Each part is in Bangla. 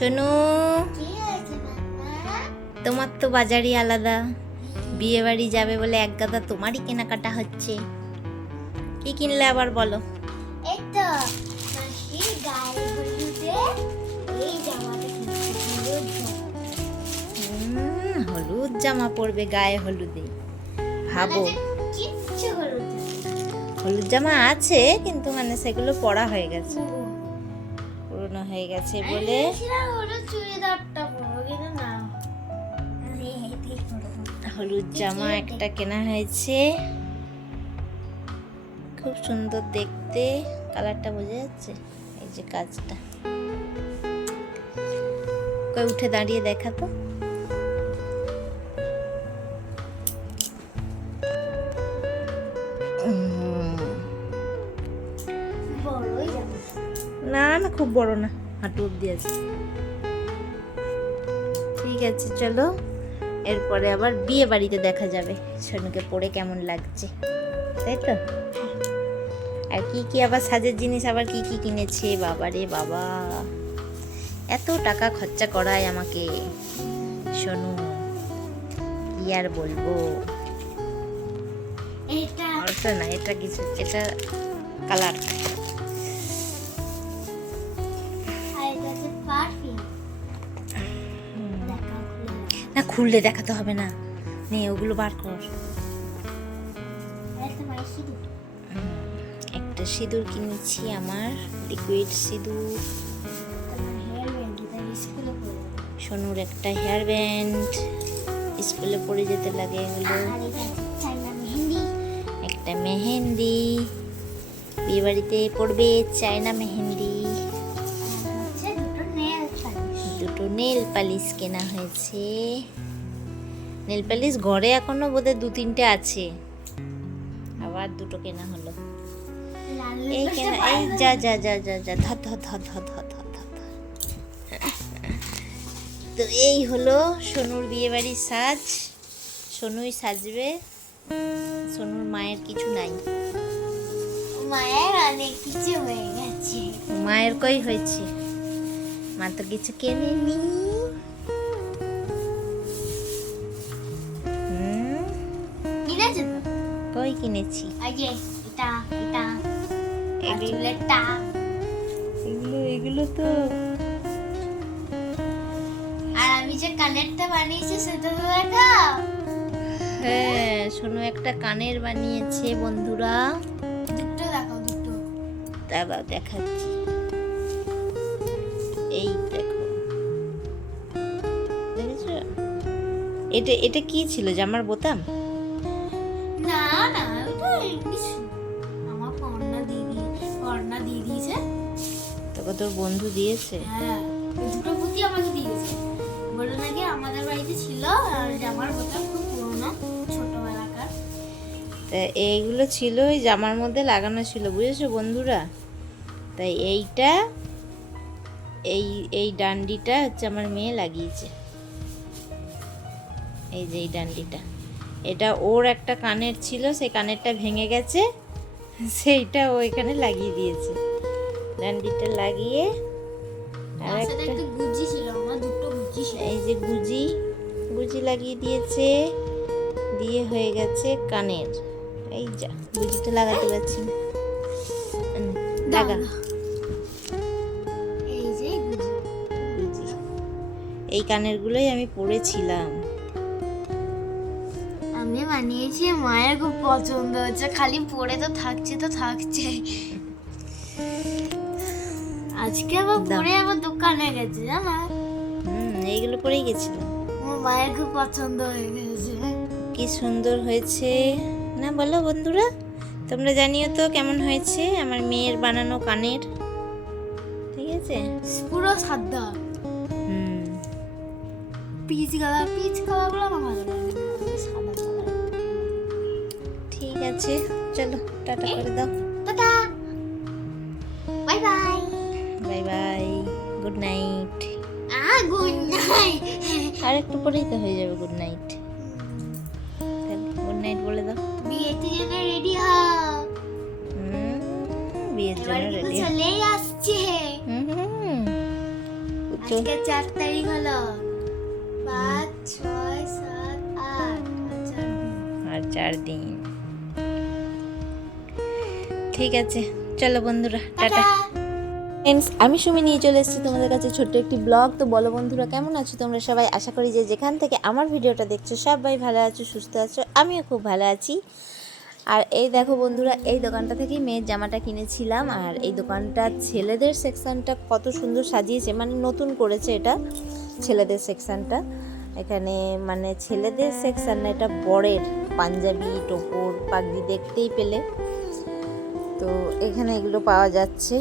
শোনো, তোমার তো বাজারই আলাদা। বিয়ে বাড়ি যাবে বলে এক গাদা তোমারই কেনাকাটা হচ্ছে। কি কিনলে আবার বলো? হলুদ জামা পরবে গায়ে হলুদে? ভাবো, হলুদ জামা আছে কিন্তু মানে সেগুলো পরা হয়ে গেছে, পুরনো হয়ে গেছে বলে হলুদ জামা একটা কেনা হয়েছে। খুব সুন্দর দেখতে, কালারটা বোঝা যাচ্ছে। এই যে কাজটা, কই উঠে দাঁড়িয়ে দেখা তো। না না, খুব বড় না, হাঁটু অব্দি আছে। ঠিক আছে, চলো এরপরে আবার বিয়ে বাড়িতে দেখা যাবে সোনুকে পরে কেমন লাগছে, তাই তো? আর কি কি আবার সাজের জিনিস আবার কি কি কিনেছে, বাবা রে বাবা, এত টাকা খরচা করায় আমাকে সোনু, কি আর বলবো। এটা না, এটা কিছু, এটা কালার। না, খুললে দেখাতে হবে না, নে ওগুলো বার কর। একটা সিঁদুর কিনেছি, আমার লিকুইড সিঁদুর। সোনুর একটা হেয়ার ব্যান্ড, স্কুলে পরে যেতে লাগে এগুলো। একটা মেহেন্দি, বিয়ে বাড়িতে পড়বে চায়না মেহেন্দি। দুটো নেল পালিশ কেনা হয়েছে। নেল পালিশ ঘরে এখনো বোধহয় 2-3টে আছে, আবার দুটো কেনা হলো। এই কেনা, এই যা যা যা যা যা ধর ধর ধর ধর ধর ধর ধর। তো এই হলো সোনুর বিয়ে বাড়ির সাজ। সোনুই সাজবে, সোনুর মায়ের কিছু নাই। মায়ের অনেক কিছু হয়ে গেছে। মায়ের কই হয়েছে? মা তো কিছু কেনেনি। কিনেছে তো? কই কিনেছি? এই যে এটা এটা এগুলো এগুলো তো। আর আমি যে কানেরটা বানিয়েছি সেটা তো দেখাও। হ্যাঁ, সোনু একটা কানের বানিয়েছে বন্ধুরা। দুটো দেখাও, দুটো। দাঁড়াও দেখাচ্ছি। এই দেখো, দেখেছো? এটা এটা কি ছিল, জামার বোতাম? না না, ওটা কিছু আমার কর্ণা দিয়ে দিয়েছে। তোকে তোর বন্ধু দিয়েছে? হ্যাঁ, ওই দুটো পুঁতি আমাকে দিয়েছে। বলে নাকি আমাদের বাড়িতে ছিল আর জামার বোতাম খুব পুরোনো, ছোটবেলাকার। তা এইগুলো ছিল ওই জামার মধ্যে লাগানো ছিল, বুঝেছো বন্ধুরা? তাই এইটা, এই এই ডান্ডিটা হচ্ছে আমার মেয়ে লাগিয়েছে। এই যে এই ডান্ডিটা, এটা ওর একটা কানের ছিল, সেই কানেরটা ভেঙে গেছে, সেইটা ও এখানে লাগিয়ে দিয়েছে। ডান্ডিটা লাগিয়ে আর একটা গুজি ছিল, আমার দুটো গুজি ছিল। এই যে গুজি গুজি লাগিয়ে দিয়েছে, দিয়ে হয়ে গেছে কানের। এই যা, গুজিটা লাগাতে পারছি না, লাগা। এই যে গুজি, এই কানেরগুলোই আমি পরেছিলাম। আমি বানিয়েছি, মায়ের খুব পছন্দ হচ্ছে, খালি পরে তো থাকছে। আজকে আবার পরে আবার দোকানে গেছে, জানো? এইগুলো পরেই গেছিলাম। আমার মায়ের খুব পছন্দ হয়ে গেছে। কি সুন্দর হয়েছে না বলো বন্ধুরা? তোমরা জানিও তো কেমন হয়েছে আমার মেয়ের বানানো কানের। ঠিক আছে, পুরো সাদা। পিচ কালারগুলো আমার ভালো লাগে না, সাদা কালার। ঠিক আছে, চলো টাটা করে দাও। Tata, bye bye. Bye bye, good night. Good night. আর একটু পরেই তো হয়ে যাবে গুড নাইট। গুড নাইট বলে দাও। বিয়েতে জন্য রেডি হও। বিয়ের জন্য রেডি চলেই আসছে। আজকে 4 তারিখ হলো 5 6 7 8 আর 4 দিন। ঠিক আছে, চলো বন্ধুরা, টাটা। ফ্রেন্ডস, আমি সুমি নিয়ে চলে এসেছি তোমাদের কাছে ছোট্ট একটি ব্লগ। তো বলো বন্ধুরা, কেমন আছো তোমরা সবাই? আশা করি যে যেখান থেকে আমার ভিডিওটা দেখছো সবাই ভালো আছো, সুস্থ আছো। আমিও খুব ভালো আছি। আর এই দেখো বন্ধুরা, এই দোকানটা থেকেই মেয়ের জামাটা কিনেছিলাম। আর এই দোকানটা ছেলেদের সেকশনটা কত সুন্দর সাজিয়েছে, মানে নতুন করেছে এটা ছেলেদের সেকশনটা। এখানে মানে ছেলেদের সেকশন না, এটা বরের পাঞ্জাবি, টোপর, পাগড়ি দেখতেই পেলে। তো এখানে এগুলো পাওয়া যাচ্ছে।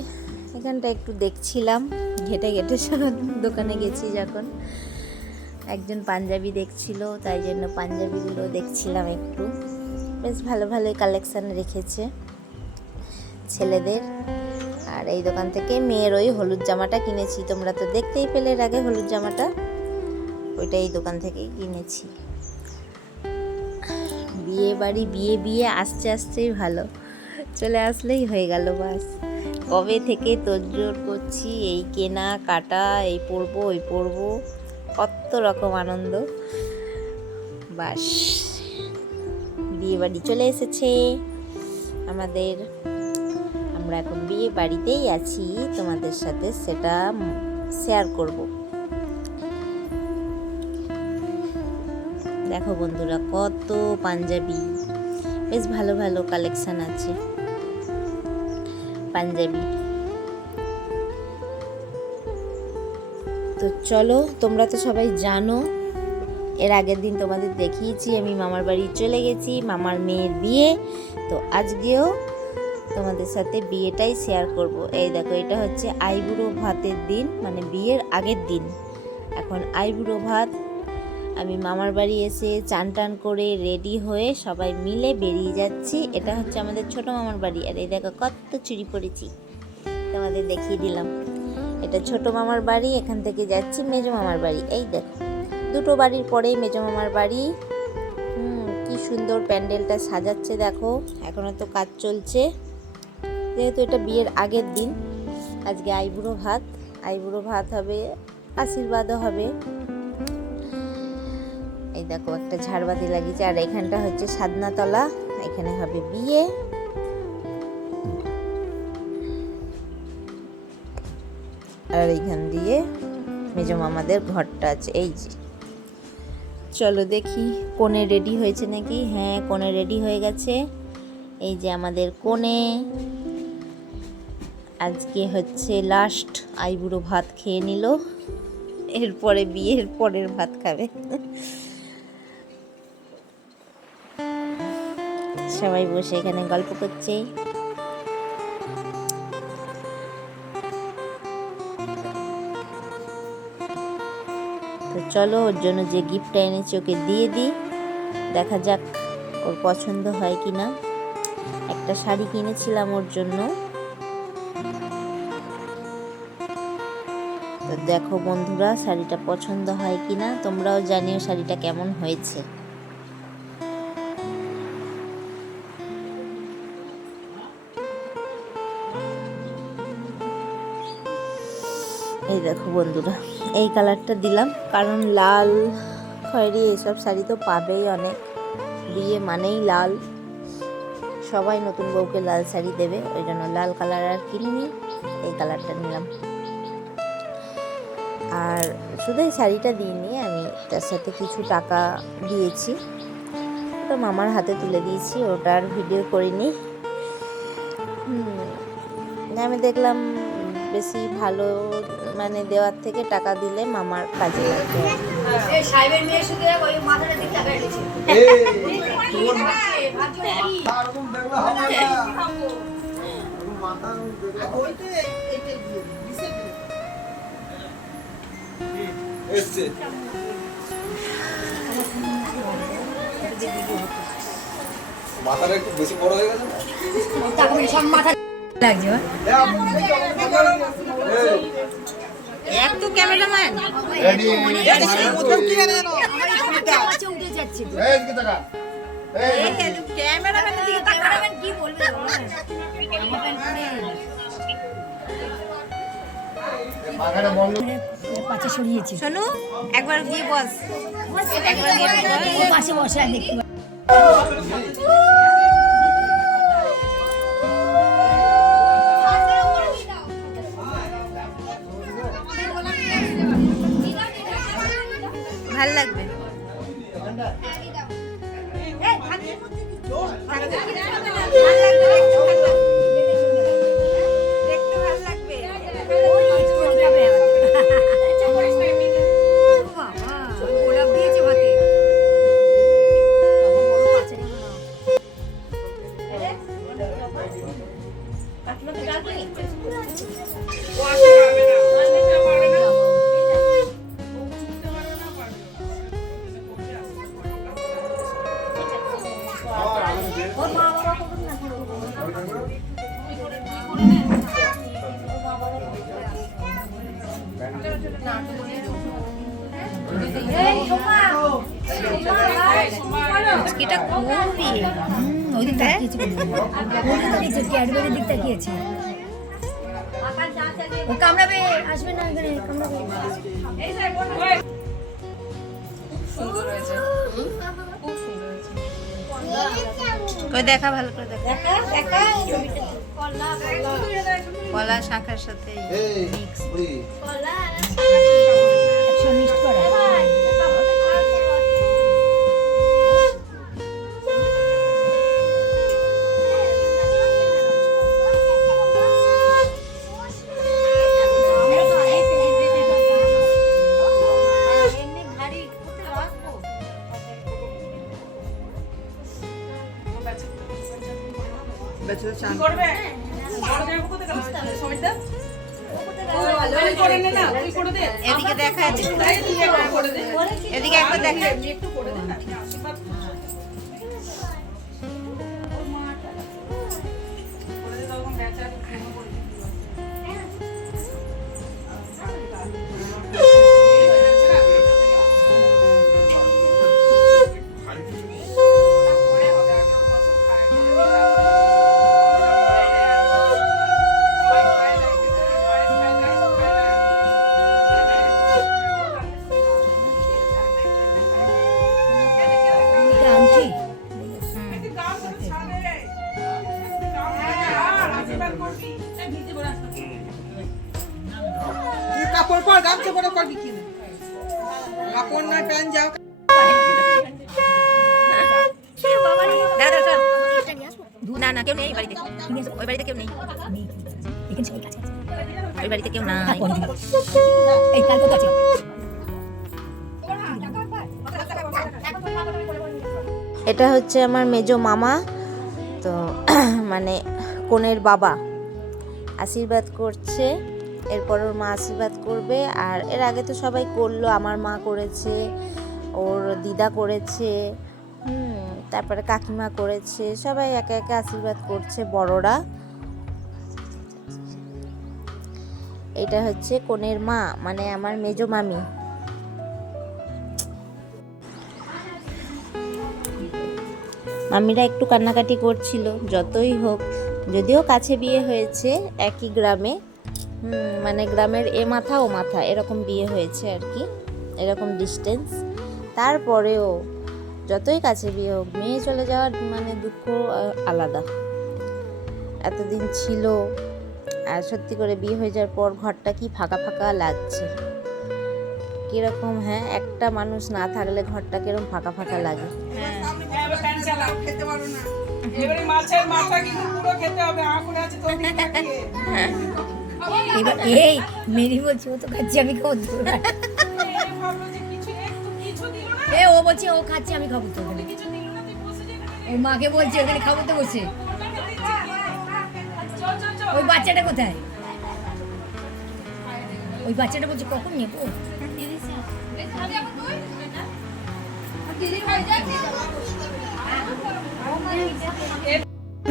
এখানটা একটু দেখছিলাম, ঘেটে ঘেটে দোকানে গেছি যখন, একজন পাঞ্জাবি দেখছিল, তাই জন্য পাঞ্জাবিগুলো দেখছিলাম একটু। বেশ ভালো ভালোই কালেকশান রেখেছে ছেলেদের। আর এই দোকান থেকে মেয়ের ওই হলুদ জামাটা কিনেছি, তোমরা তো দেখতেই পেলে এর আগে হলুদ জামাটা, ওইটা এই দোকান থেকেই কিনেছি। বিয়ে বাড়ি বিয়ে আসতে আসতেই ভালো, চলে আসলেই হয়ে গেল বাস। কবে থেকে তোড়জোড় করছি, এই কেনা কাটা, এই পরবো ওই পরবো, কত রকম আনন্দ। বাস, বিয়ে বাড়ি চলে এসেছে আমাদের। আমরা এখন বিয়ে বাড়িতেই আছি, তোমাদের সাথে সেটা শেয়ার করব। দেখো বন্ধুরা, কত পাঞ্জাবি, বেশ ভালো ভালো কালেকশন আছে পাঞ্জাবি। তো চলো, তোমরা তো সবাই জানো, এর আগের দিন তোমাদের দেখিয়েছি আমি মামার বাড়ি চলে গেছি, মামার মেয়ের বিয়ে। তো আজকেও তোমাদের সাথে বিয়েটাই শেয়ার করব। এই দেখো, এটা হচ্ছে আইবুড়ো ভাতের দিন, মানে বিয়ের আগের দিন। এখন আইবুড়ো ভাত, আমি মামার বাড়ি এসে চান টান করে রেডি হয়ে সবাই মিলে বেরিয়ে যাচ্ছি। এটা হচ্ছে আমাদের ছোট মামার বাড়ি। আর এই দেখো কত চুড়ি পরেছি, তোমাদের দেখিয়ে দিলাম। এটা ছোট মামার বাড়ি, এখান থেকে যাচ্ছি মেজো মামার বাড়ি। এই দেখো, দুটো বাড়ির পরেই মেজো মামার বাড়ি। কি সুন্দর প্যান্ডেলটা সাজাচ্ছে দেখো, এখনো তো কাজ চলছে, যেহেতু এটা বিয়ের আগের দিন। আজকে আইবুড়ো ভাত হবে, আশীর্বাদও হবে। এই দেখো, একটা ঝাড়বাতি লাগিয়েছে। আর এখানটা হচ্ছে সাদনাতলা, এখানে হবে বিয়ে। আর এইখান দিয়ে মেজো মামাদের ঘরটা আছে। এই যে, চলো দেখি কোণে রেডি হয়েছে নাকি। হ্যাঁ, কোণে রেডি হয়ে গেছে। এই যে আমাদের কোণে আজকে হচ্ছে লাস্ট আইবুড়ো ভাত খেয়ে নিল, এরপরে বিয়ের পরের ভাত খাবে। সবাই বসে এখানে গল্প করছে। তো চলো, ওর জন্য যে গিফটটা এনেছি ওকে দিয়ে দিই, দেখা যাক ওর পছন্দ হয় কি না। একটা শাড়ি কিনেছিলাম ওর জন্য। তো দেখো বন্ধুরা, শাড়িটা পছন্দ হয় কি না, তোমরাও জানিও শাড়িটা কেমন হয়েছে। এই দেখো বন্ধুরা, এই কালারটা দিলাম, কারণ লাল খয়েরি এইসব শাড়ি তো পাবেই অনেক, বিয়ে মানেই লাল, সবাই নতুন বউকে লাল শাড়ি দেবে, ওই জন্য লাল কালার আর কিনিনি, এই কালারটা নিলাম। আর শুধু এই শাড়িটা দিইনি, আমি তার সাথে কিছু টাকা দিয়েছি, ওটা মামার হাতে তুলে দিয়েছি, ওটার ভিডিও করিনি। আমি দেখলাম বেশি ভালো, মানে দেওয়ার থেকে টাকা দিলে মামার কাজে লাগবে। মাথাটা একটু বেশি বড় হয়ে গেছে না? লাগছে এক তো ক্যামেরাম্যান কি বলবে পাশে সরিয়েছি শোনো একবার গিয়ে বস, একবার গিয়ে বস। ও পাশে বসে আর দেখতে ভাল লাগবে। দেখতে ভাল লাগবে। গোলাপ দিয়েছে ভাতে এটা খুবই ওই দিক তাকিয়েছে ক্যাডবেরির দিক তাকিয়েছে ও কামড়াবে আসবে না এখানে কামড়াবে কই দেখা ভালো করে দেখা। কলা শাখার সাথে মিক্স। একশো মিক্সড করা এদিকে দেখা, এদিকে একবার দেখা। কাপড় পর গামছা পরে করবি কি কাপড় না প্যান্ট যাও না না কেউ নেই বাড়িতে, ওই বাড়িতে কেউ নেই, ওই বাড়িতে কেউ নাই। এই কাল কত আছে এটা হচ্ছে আমার মেজো মামা, তো মানে কনের বাবা আশীর্বাদ করছে, এরপর ওর মা আশীর্বাদ করবে। আর এর আগে তো সবাই করলো, আমার মা করেছে, ওর দিদা করেছে, তারপরে কাকিমা করেছে, সবাই একে একে আশীর্বাদ করছে বড়রা। এটা হচ্ছে কনের মা মানে আমার মেজো মামি। মামিরা একটু কান্নাকাটি করছিল, যতই হোক, যদিও কাছে বিয়ে হয়েছে একই গ্রামে, মানে গ্রামের এ মাথা ও মাথা এরকম বিয়ে হয়েছে আর কি, এরকম ডিস্টেন্স, তারপরেও যতই কাছে বিয়ে হোক মেয়ে চলে যাওয়ার মানে দুঃখ আলাদা। এতদিন ছিল, আর সত্যি করে বিয়ে হয়ে যাওয়ার পর ঘরটা কি ফাঁকা ফাঁকা লাগছে, কিরকম, হ্যাঁ একটা মানুষ না থাকলে ঘরটা কিরকম ফাঁকা ফাঁকা লাগে। খেতে পারো না এবারে মাছের মাথা কিন্তু পুরো খেতে হবে আঁকুড়ে আছে তো এবার এই মেরি বলছে ও তো খাচ্ছি আমি খাবো তো এ ও বলছে ও খাচ্ছে আমি খাবো তো ও মাকে বলছে ওখানে খাবো তো বসে। ওই বাচ্চাটা কোথায়, ওই বাচ্চাটা বলছে কখন নেবো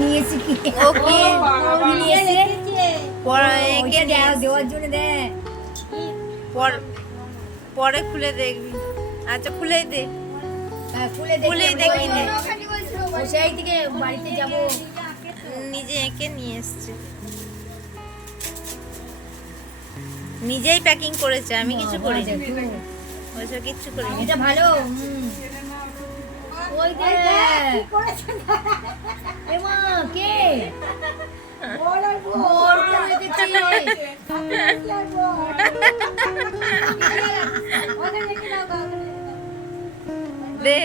নিয়েছি কি ওকে নিয়েছে একে দেওয়ার জন্য দেয় পরে খুলে দেখবি। আচ্ছা খুলেই দে, খুলেই দেখি নে। সেই থেকে বাড়িতে যাব নিজে এঁকে নিয়ে এসছে, নিজেই প্যাকিং করেছে, আমি কিছু বাবা, করিনি। দেখো। ওইসব কিচ্ছু করিনি। এটা ভালো ওই দেখ এমা কে বড় করে দেখছি দে।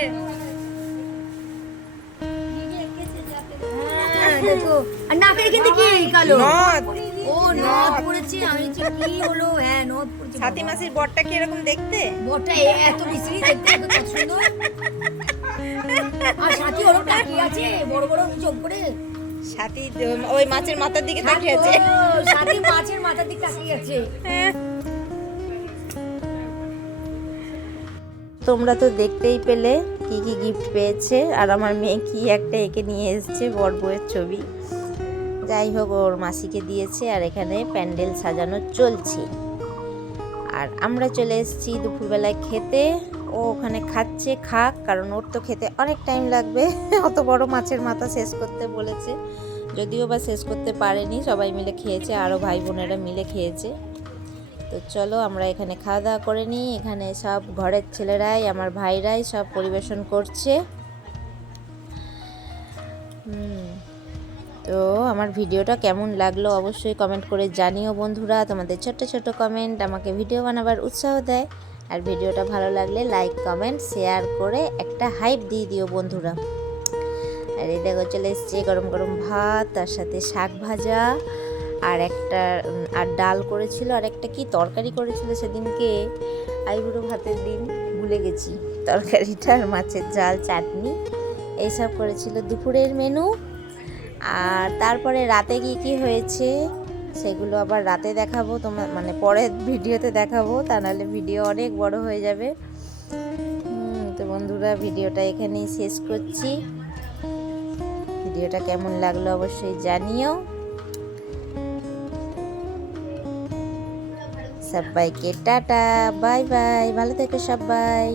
হ্যাঁ, দেখো আর নাকের এখান থেকে কি কালো নথ। ও নথ পড়েছে আমি যে কি হলো হ্যাঁ নথ পড়েছে ছাতি মাসির বরটা কি এরকম দেখতে? বটা এত বিশ্রী দেখতে এত সুন্দর আর সাথী হলো টাকি আছে বড় বড় চোখ করে ছাতি ওই মাছের মাথার দিকে তাকিয়ে আছে। সাথী মাছের মাথার দিকে তাকিয়ে আছে তোমরা তো দেখতেই পেলে কি কি গিফট পেয়েছে, আর আমার মেয়ে কি একটা এঁকে নিয়ে এসেছে বর বউয়ের ছবি। যাই হোক, ওর মাসিকে দিয়েছে, আর এখানে প্যান্ডেল সাজানো চলছে। আর আমরা চলে এসেছি দুপুরবেলায় খেতে। ও ওখানে খাচ্ছে, খাক, কারণ ওর তো খেতে অনেক টাইম লাগবে। অত বড় মাছের মাথা শেষ করতে বলেছে, যদিও বা শেষ করতে পারেনি, সবাই মিলে খেয়েছে, আরও ভাই বোনেরা মিলে খেয়েছে। তো চলো আমরা এখানে খাওয়া দাওয়া করে নিই। এখানে সব ঘরের ছেলেরাই, আমার ভাইরাই সব পরিবেশন করছে। তো আমার ভিডিওটা কেমন লাগলো অবশ্যই কমেন্ট করে জানিও বন্ধুরা। তোমাদের ছোট্ট ছোট্ট কমেন্ট আমাকে ভিডিও বানাবার উৎসাহ দেয়। আর ভিডিওটা ভালো লাগলে লাইক কমেন্ট শেয়ার করে একটা হাইপ দিয়ে দিও বন্ধুরা। আর এই দেখো চলে এসছে গরম গরম ভাত, তার সাথে শাক ভাজা, আর একটা আর ডাল করেছিল, আর একটা কি তরকারি করেছিল সেদিনকে, আইবুড়ো ভাতের দিন ভুলে গেছি তরকারিটা, আর মাছের ঝাল, চাটনি, এইসব করেছিল দুপুরের মেনু। আর তারপরে রাতে কি হয়েছে সেগুলো আবার রাতে দেখাবো, তোমার মানে পরের ভিডিওতে দেখাবো, তা নাহলে ভিডিও অনেক বড় হয়ে যাবে। তো বন্ধুরা ভিডিওটা এখানেই শেষ করছি। ভিডিওটা কেমন লাগলো অবশ্যই জানিও। সবাইকে টাটা, বাই বাই, ভালো থেকো সবাই।